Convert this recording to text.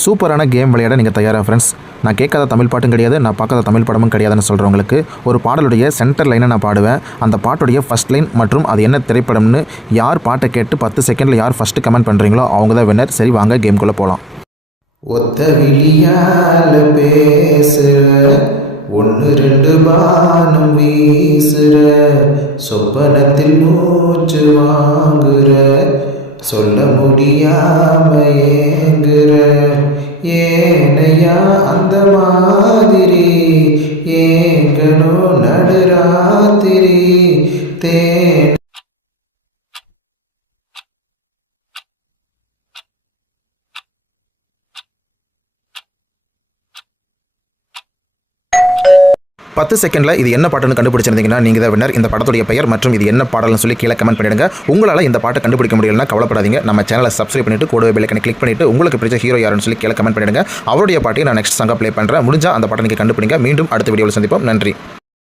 சூப்பரான கேம் விளையாட நீங்கள் தயாராக ஃப்ரெண்ட்ஸ். நான் கேட்காத தமிழ் பாட்டும் கிடையாது, நான் பார்க்காத தமிழ் படமும் கிடையாதுன்னு சொல்கிறவங்களுக்கு ஒரு பாடலுடைய சென்டர் லைனை நான் பாடுவேன். அந்த பாட்டுடைய ஃபஸ்ட் லைன் மற்றும் அது என்ன திரைப்படம்னு யார் பாட்டை கேட்டு 10 செகண்டில் யார் ஃபஸ்ட்டு கமெண்ட் பண்ணுறீங்களோ அவங்க தான் வின்னர். சரி வாங்க கேம்குள்ளே போகலாம். ஒத்த விழியால பேசுற, 1 2 பானம் வீசுற, சொப்பனத்தில் மூச்சு வாங்குற, சொல்ல முடியாம ஏங்குற, ஏனையா அந்த மாதிரி ஏங்கணும் நடுராத்திரி தேன். பத்து செகண்டில் இது என்ன பாட்டுன்னு கண்டுபிடிச்சிருந்தீங்கன்னா நீங்கள் தான் வின்னர். இந்த படத்துடைய பெயர் மற்றும் இது என்ன பாடல்னு சொல்லி கீழே கமெண்ட் பண்ணிடுங்க. உங்களால் இந்த பாட்டை கண்டுபிடிக்க முடியலன்னா கவலைப்படாதீங்க. நம்ம சேனலை சப்ஸ்கிரைப் பண்ணிட்டு கூடவே பெல் ஐகானை கிளிக் பண்ணிட்டு உங்களுக்கு பிடிச்ச ஹீரோ யாருன்னு சொல்லி கீழே கமெண்ட் பண்ணிடுங்க. அவருடைய பாட்டையும் நான் நெக்ஸ்ட் சாங்காக ப்ளே பண்ணுறேன். முடிஞ்சால் அந்த பாட்டை நீங்கள் கண்டுபிடிங்க. மீண்டும் அடுத்த வீடியோவில் சந்திப்போம். நன்றி.